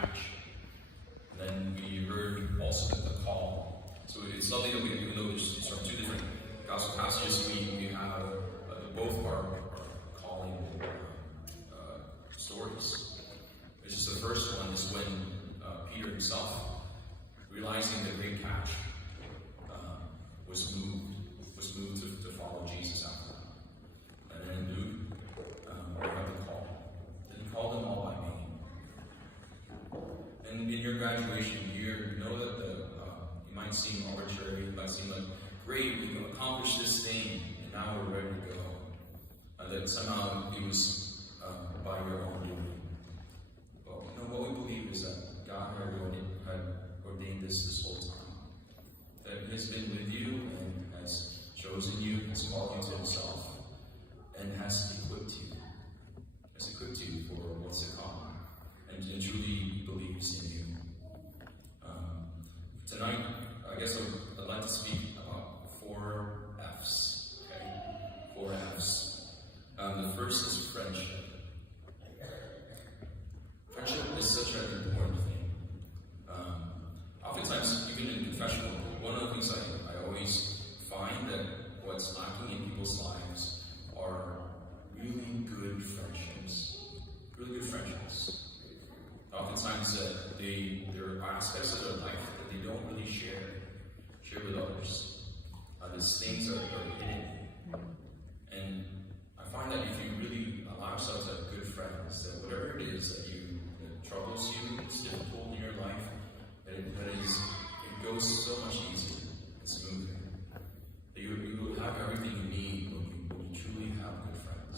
catch. And then we heard also the call. So it's lovely that even though there's sort of two different gospel passages, we have both are calling stories. It's just the first one is when Peter himself, realizing the great catch, was moved to follow Jesus after that. And then in Luke, we have the call. And he called them all by name. And in your graduation year, know that it might seem arbitrary, it might seem like, great, we can accomplish this thing, and now we're ready to go. That somehow it was by your own doing. But what we believe is that God had ordained this whole time. That He has been with you and has chosen you, has called you to Himself, and has equipped you. Has equipped you for what's to come. And truly believes in you. Tonight, I guess I'd like to speak about 4 F's. Okay? 4 F's. The first is friendship. Friendship is such an important thing. Oftentimes, even in confessional, one of the things I always find that what's lacking in people's lives are really good friendships. Really good friendships. Oftentimes, there are aspects of their life that they don't really share with others. There's things that are hidden. And I find that if you really allow yourself to have good friends, that whatever it is that troubles you, it's difficult in your life, it goes so much easier and smoother. That you will have everything you need when you truly have good friends.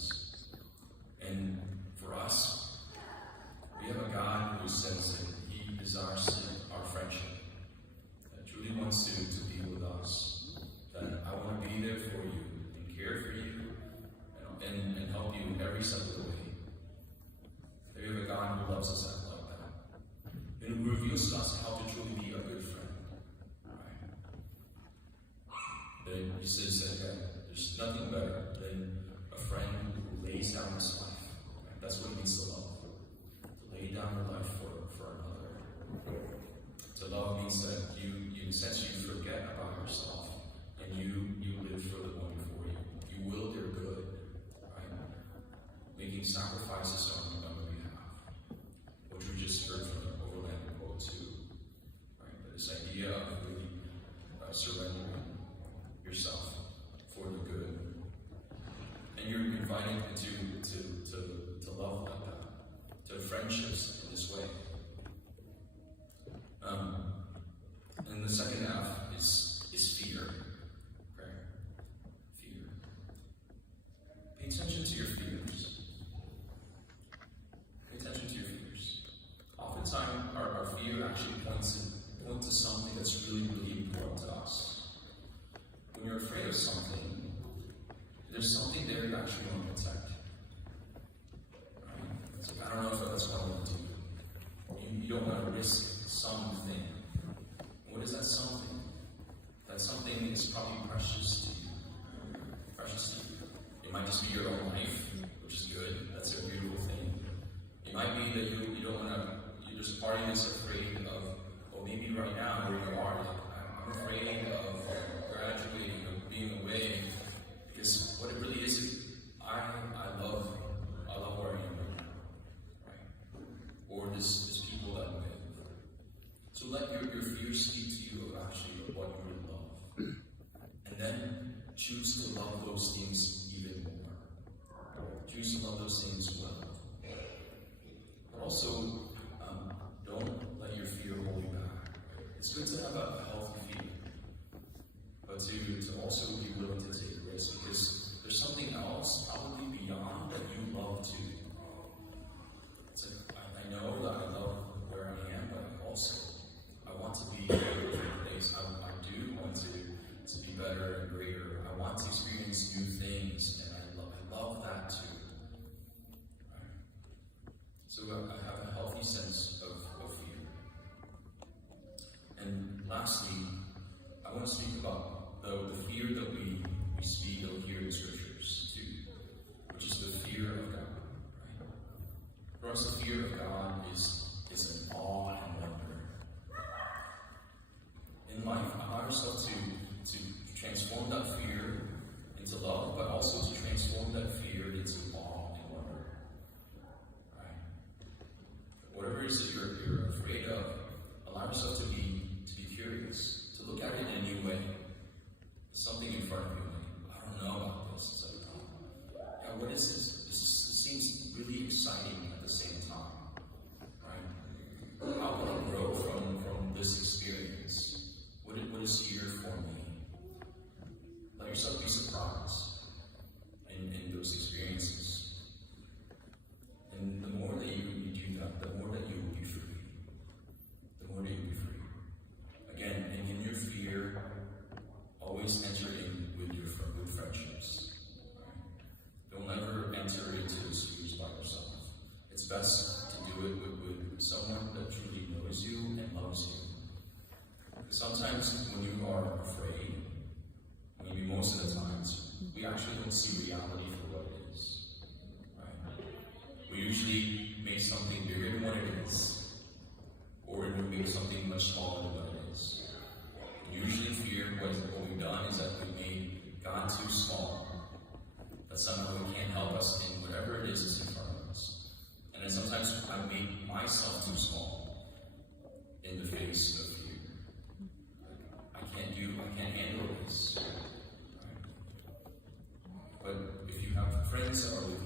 And for us, we have a God who says that He desires our friendship, that truly wants to be with us, that I want to be there for you and care for you and help you in every step of the way. That we have a God who loves us like that, and who reveals to us how to truly be a good friend. Right? That He says that there's nothing better than a friend who lays down his life. Right? That's what it means to love. Lay down your life for another. To love means that you in a sense, you forget about yourself and you live for the one before you. You will their good, right? Making sacrifices on your behalf, which we just heard from the Overland quote too, right? But this idea of really surrendering yourself for the good, and you're invited to love like that. To friendships in this way. And the second F is fear. Okay? Fear. Pay attention to your fears. Pay attention to your fears. Oftentimes, our fear actually points to something that's really, really important to us. When you're afraid of something, there's something there you actually want to protect. I don't know if that's what I want to do. You don't want to risk something. What is that something? That something is probably precious to you. Precious to you. It might just be your own life, which is good. That's a beautiful thing. It might be that you don't want to, you're just part of you that's afraid of, or maybe right now where you are, like, I'm afraid of graduating, of being away. Because what it really is I love where I am. Or there's people that way. So let your fears speak to you of actually what you would love. And then choose to love those things even more. Choose to love those things well. But also, don't let your fear hold you back. It's good to have a healthy fear. But to also be willing to take risks, because there's something else probably beyond that you love to. I know that I love where I am, but also I want to be in a different place. I do want to be better and greater. I want to experience new things, and I love that too. Right? So I have a healthy sometimes when you are afraid, maybe most of the times, we actually don't see reality for what it is. Right? We usually make something bigger than what it is, or we make something much smaller than what it is. And usually fear, what we've done is that we made God too small, that somehow He can't help us in whatever it is that's in front of us. And then sometimes I make myself too small in the face of fear. I can't handle this. Right? But if you have friends that are with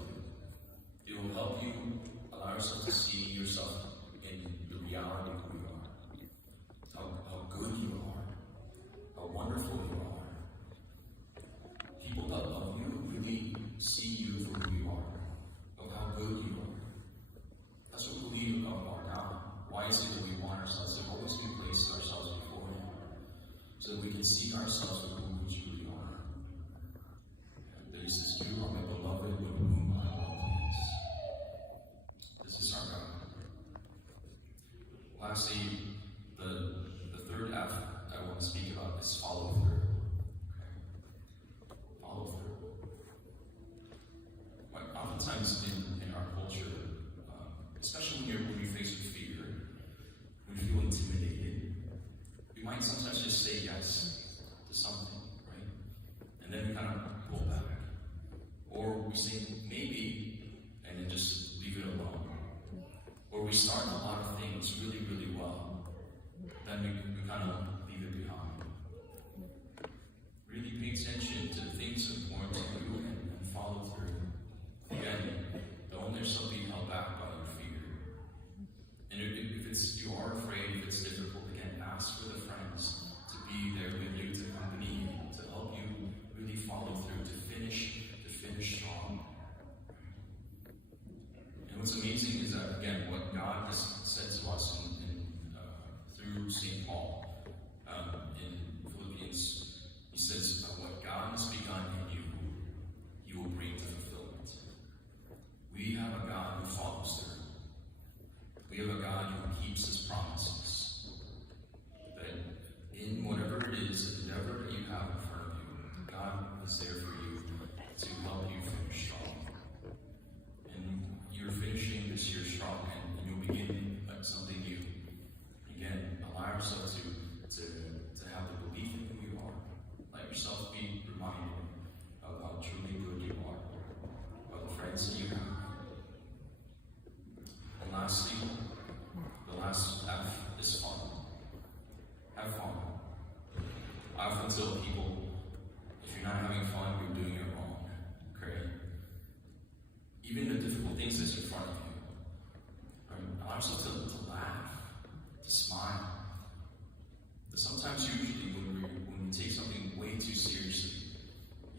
you, it will help you allow yourself to see yourself in the reality of who you are. How good you are. How wonderful you are. People that love you really see you for who you are. Of how good you are. That's what we believe about God. Why is it that we want ourselves to always be placed ourselves before Him? So that we can see ourselves for who we truly are. And there says, "You are my beloved, with whom I am well pleased." This is our God. Lastly, the third F I want to speak about is follow through. Okay? Follow through. Like oftentimes in our culture, especially when you're faced with fear, when you feel intimidated, we might sometimes just say yes to something, right? And then we kind of pull back. Or we say maybe, and then just leave it alone. Or we start a lot of things really, really well, then we kind of leave it behind. Really pay attention to the things that are important to you and follow through. Again, don't let yourself be held back by your fear. And if you are afraid, if it's difficult, again, ask for the friends to be there with you, to accompany you, to help you really follow through, to finish strong. And what's amazing is that, again, what God has said to us through St. Paul in Philippians, he says, what God has begun in you, He will bring to fulfillment. We have a God who follows through. We have a God who keeps His promises. That in whatever it is, endeavor that you have in front of you, God is there for you to help you finish strong. And you're finishing this year strong, and you'll begin something new. Again, allow yourself to have the belief in who you are. Let yourself be reminded of how truly good you are, of the friends that you have. And lastly, the last F is fun. Have fun. I often tell people, if you're not having fun, you're doing it wrong. Okay? Even the difficult things that's in front of you. Right? Allow yourself to laugh, to smile. But sometimes, usually, when we take something way too seriously,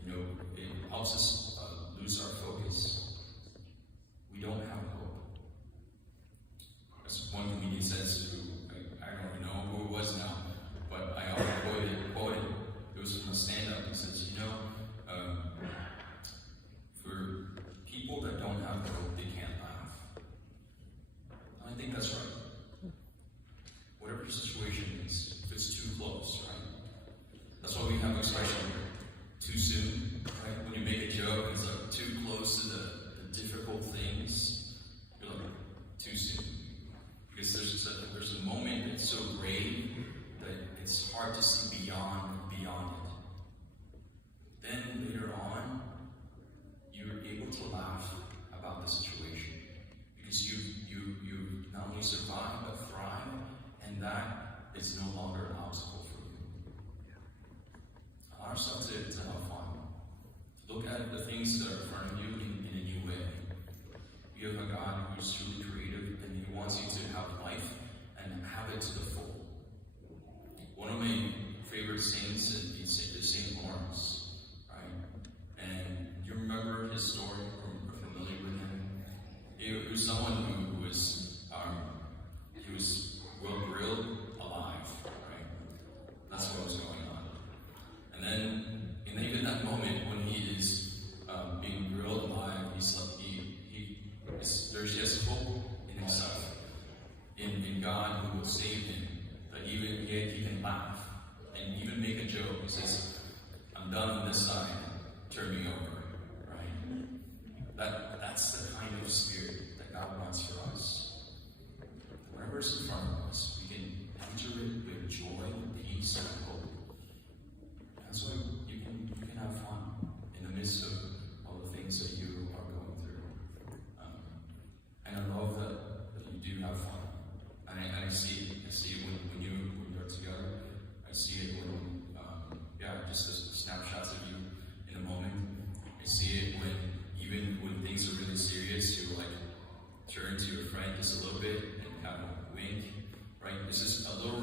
it helps us lose our focus. We don't have hope. As one comedian says, I don't know who it was now, but I always quoted it. It was from a stand-up. He says, for people that don't have hope, they can't laugh. And I think that's right. Whatever the situation is, if it's too close, right? That's why we have the expression, too soon, right? When you make a joke, it's like too close to the difficult things, you're like, too soon. Because there's a moment that's so grave that it's hard to see beyond it. Then later on, you're able to laugh about the situation because you not only survive but thrive, and that is no longer an obstacle for you. Allow yourself to have fun, to look at the things that are in front of you in a new way. You have a God who's truly creative, and He wants you to have life and have it to the full. One of my favorite saints is St. Lawrence, right? And you remember his story, or familiar with him? He was someone who was, he was well grilled alive, right? That's what was going on. And then, in that moment when he is being grilled alive, there's just hope in himself, in God who will save him, that even yet he can laugh. and even make a joke. He says, I'm done on this side, turn me over, right? That's the kind of spirit that God wants for us. Whatever's in front of us, we can enter it with joy, peace, and hope. That's why you can have fun in the midst of all the things that you are going through. And I love that you do have fun. And I see it when you're together. I see it when, just the snapshots of you in a moment. I see it even when things are really serious, you like turn to your friend just a little bit and have a wink, right? This is a little